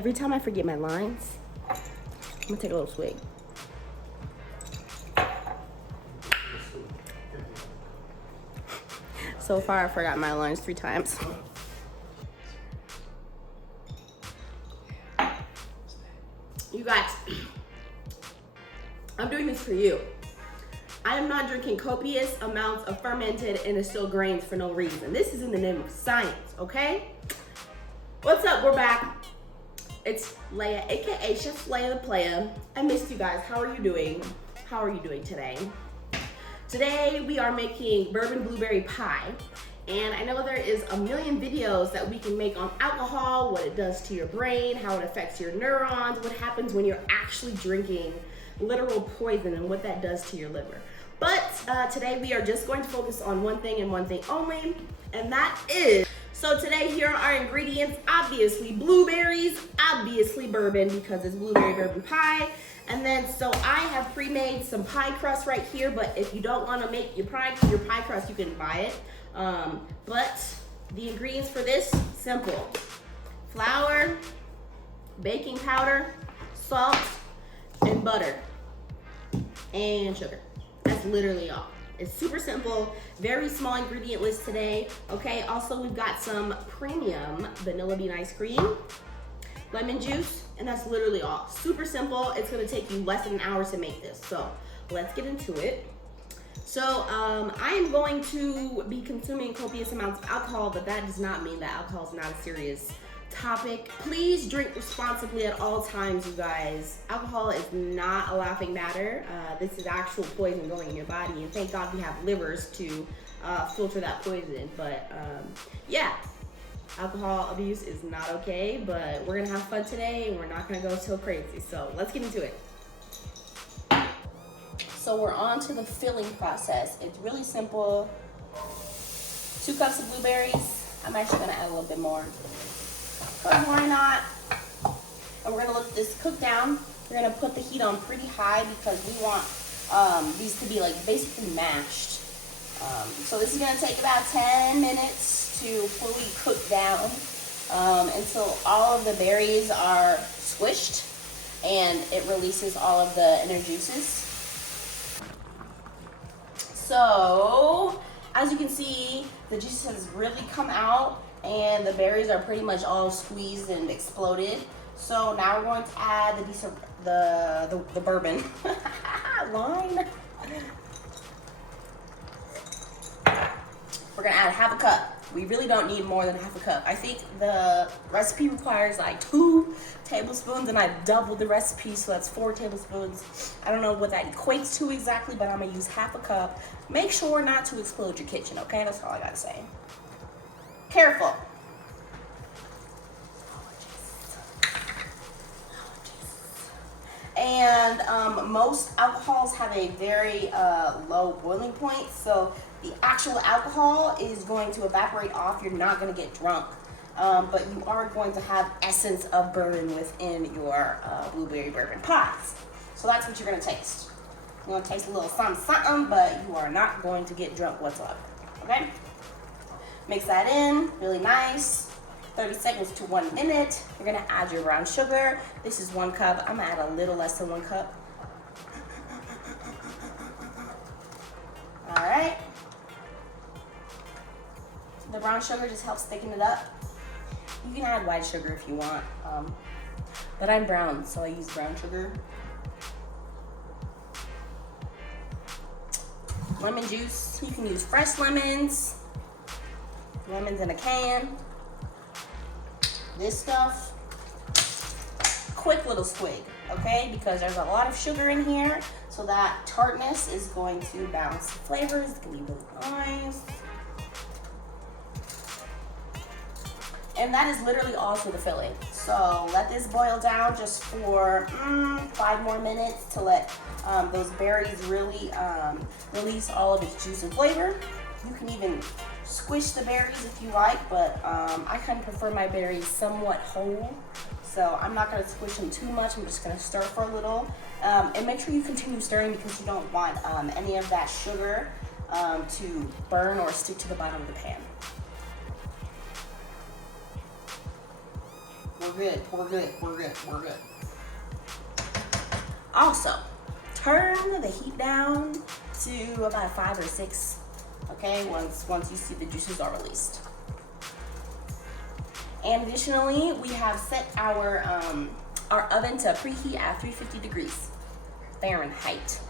Every time I forget my lines, I'm gonna take a little swig. So far, I forgot my lines 3 times. You guys, I'm doing this for you. I am not drinking copious amounts of fermented and distilled grains for no reason. This is in the name of science, okay? What's up? We're back. It's Leia, aka Chef Leia the Playa. I missed you guys. How are you doing? How are you doing today? Today we are making bourbon blueberry pie. And I know there is a million videos that we can make on alcohol, what it does to your brain, how it affects your neurons, what happens when you're actually drinking literal poison and what that does to your liver. But today we are just going to focus on one thing and one thing only, and that is, so today here are our ingredients. Obviously blueberries, obviously bourbon because it's blueberry bourbon pie. And then, so I have pre-made some pie crust right here, but if you don't want to make your pie crust, you can buy it. But the ingredients for this, simple. Flour, baking powder, salt, and butter, and sugar. That's literally all. It's super simple, very small ingredient list today. Okay, also we've got some premium vanilla bean ice cream, lemon juice, and that's literally all. Super simple. It's gonna take you less than an hour to make this. So let's get into it. So I am going to be consuming copious amounts of alcohol, but that does not mean that alcohol is not a serious topic. Please drink responsibly at all times, you guys. Alcohol is not a laughing matter. This is actual poison going in your body, and thank God we have livers to filter that poison. But yeah, alcohol abuse is not okay, but we're gonna have fun today, and we're not gonna go so crazy. So let's get into it. So we're on to the filling process. It's really simple. 2 cups of blueberries. I'm actually gonna add a little bit more, but why not? And we're gonna let this cook down. We're gonna put the heat on pretty high because we want these to be like basically mashed. So this is gonna take about 10 minutes to fully cook down until all of the berries are squished and it releases all of the inner juices. So, as you can see, the juice has really come out and the berries are pretty much all squeezed and exploded. So now we're going to add the bourbon line. We're gonna add 1/2 cup. We really don't need more than 1/2 cup. I think the recipe requires like 2 tablespoons and I doubled the recipe, so that's 4 tablespoons. I don't know what that equates to exactly, but I'm gonna use 1/2 cup. Make sure not to explode your kitchen, okay? That's all I gotta say. Careful. And most alcohols have a very low boiling point, so the actual alcohol is going to evaporate off. You're not going to get drunk, but you are going to have essence of bourbon within your blueberry bourbon pies. So that's what you're going to taste. You're going to taste a little something, but you are not going to get drunk whatsoever, okay? Mix that in, really nice. 30 seconds to 1 minute. You're gonna add your brown sugar. This is 1 cup. I'm gonna add a little less than 1 cup. All right. The brown sugar just helps thicken it up. You can add white sugar if you want, but I'm brown, so I use brown sugar. Lemon juice. You can use fresh lemons. Lemons in a can. This stuff, quick little swig, okay? Because there's a lot of sugar in here, so that tartness is going to balance the flavors. It's gonna be really nice. And that is literally all for the filling. So let this boil down just for 5 more minutes to let those berries really release all of its juice and flavor. You can even squish the berries if you like, but I kind of prefer my berries somewhat whole, so I'm not going to squish them too much. I'm just going to stir for a little, and make sure you continue stirring because you don't want any of that sugar to burn or stick to the bottom of the pan. We're good, we're good, we're good, we're good. Also, turn the heat down to about 5 or 6, okay, once you see the juices are released. And additionally, we have set our oven to preheat at 350 degrees Fahrenheit.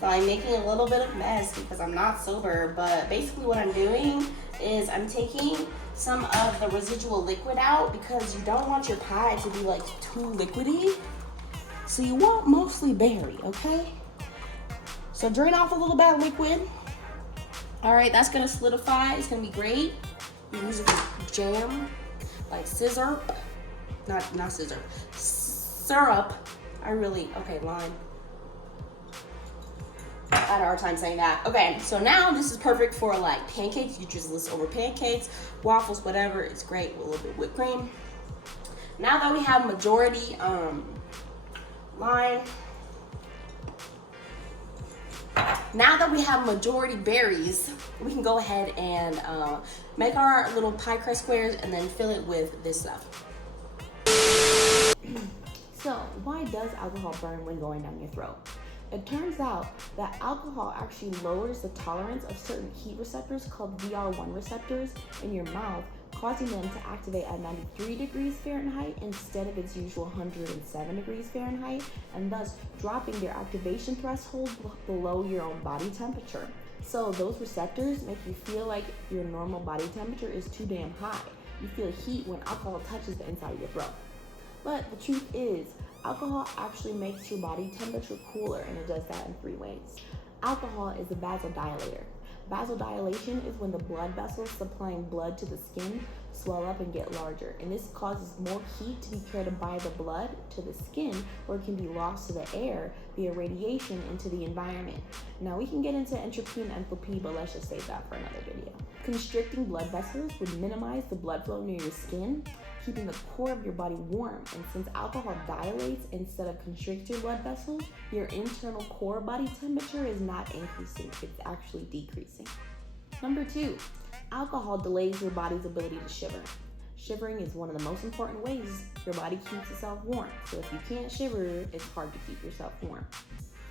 So I'm making a little bit of mess because I'm not sober, but basically what I'm doing is I'm taking some of the residual liquid out because you don't want your pie to be like too liquidy. So you want mostly berry, okay? So drain off a little bit of liquid. All right, that's gonna solidify. It's gonna be great. You use it for jam, like scissor, not scissor, syrup. Lime. I had a hard time saying that. Okay, so now this is perfect for like pancakes. You just list over pancakes, waffles, whatever. It's great with a little bit of whipped cream. Now that we have majority now that we have majority berries, we can go ahead and make our little pie crust squares and then fill it with this stuff. So, why does alcohol burn when going down your throat? It turns out that alcohol actually lowers the tolerance of certain heat receptors called VR1 receptors in your mouth, causing them to activate at 93 degrees Fahrenheit instead of its usual 107 degrees Fahrenheit, and thus dropping their activation threshold below your own body temperature. So those receptors make you feel like your normal body temperature is too damn high. You feel heat when alcohol touches the inside of your throat. But the truth is, alcohol actually makes your body temperature cooler, and it does that in 3 ways. Alcohol is a vasodilator. Vasodilation is when the blood vessels supplying blood to the skin swell up and get larger, and this causes more heat to be carried by the blood to the skin, or it can be lost to the air via radiation into the environment. Now we can get into entropy and enthalpy, but let's just save that for another video. Constricting blood vessels would minimize the blood flow near your skin, keeping the core of your body warm, and since alcohol dilates instead of constricts your blood vessels, your internal core body temperature is not increasing, it's actually decreasing. Number 2, alcohol delays your body's ability to shiver. Shivering is one of the most important ways your body keeps itself warm, so if you can't shiver, it's hard to keep yourself warm.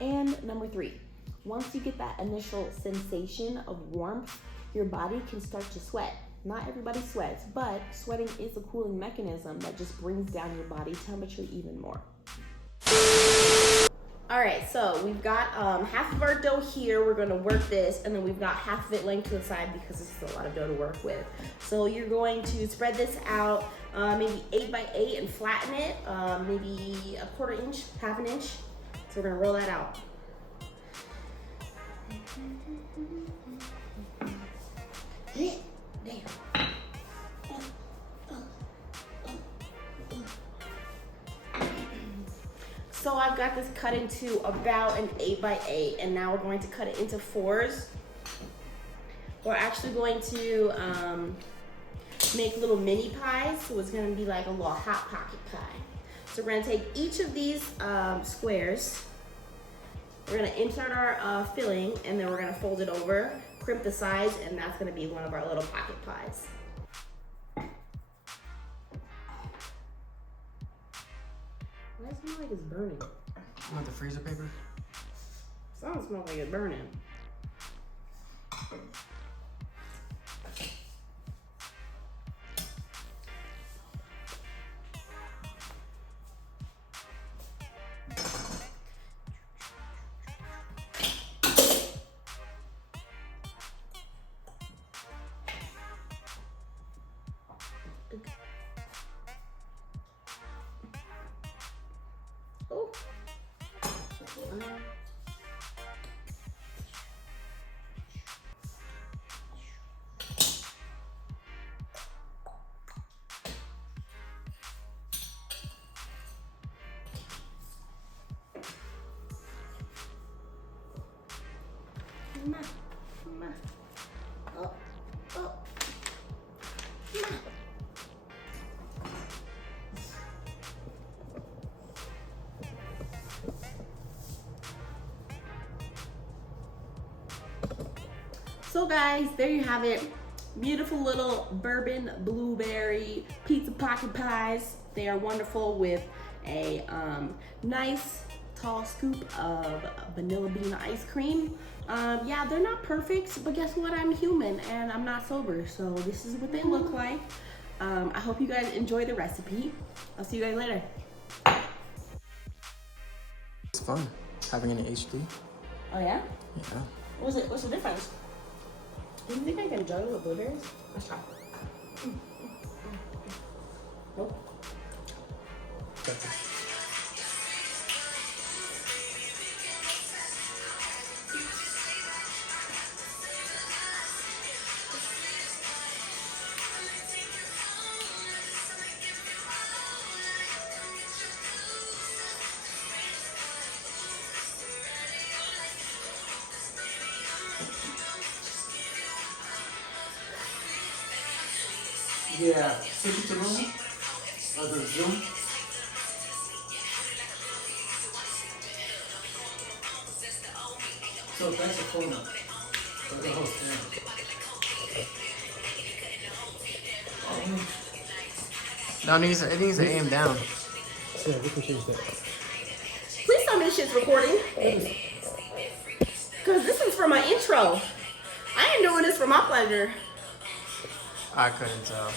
And number 3, once you get that initial sensation of warmth, your body can start to sweat. Not everybody sweats, but sweating is a cooling mechanism that just brings down your body temperature even more. All right, so we've got half of our dough here. We're gonna work this, and then we've got half of it laying to the side because this is a lot of dough to work with. So you're going to spread this out, maybe 8 by 8 and flatten it, maybe a 1/4 inch, 1/2 inch. So we're gonna roll that out. Damn. So I've got this cut into about an 8 by 8, and now we're going to cut it into 4s. We're actually going to make little mini pies, so it's going to be like a little hot pocket pie. So we're going to take each of these squares, we're going to insert our filling, and then we're going to fold it over, crimp the sides, and that's going to be one of our little pocket pies. Why does it smell like it's burning? You want the freezer paper? Something smells like it's burning. Oh. So guys, there you have it. beautiful little bourbon blueberry pizza pocket pies. They are wonderful with a nice tall scoop of vanilla bean ice cream. Yeah, they're not perfect, but guess what? I'm human and I'm not sober, so this is what they look like. I hope you guys enjoy the recipe. I'll see you guys later. It's fun having an HD. Oh yeah? Yeah. What's the difference? Do you think I can enjoy it with blueberries? Let's try. Nope. Yeah, switch it to room or the Zoom. So that's the phone number for the host. No, it needs to aim down. Yeah, we can change that. Please tell me this shit's recording. Cause this is for my intro. I ain't doing this for my pleasure. I couldn't tell.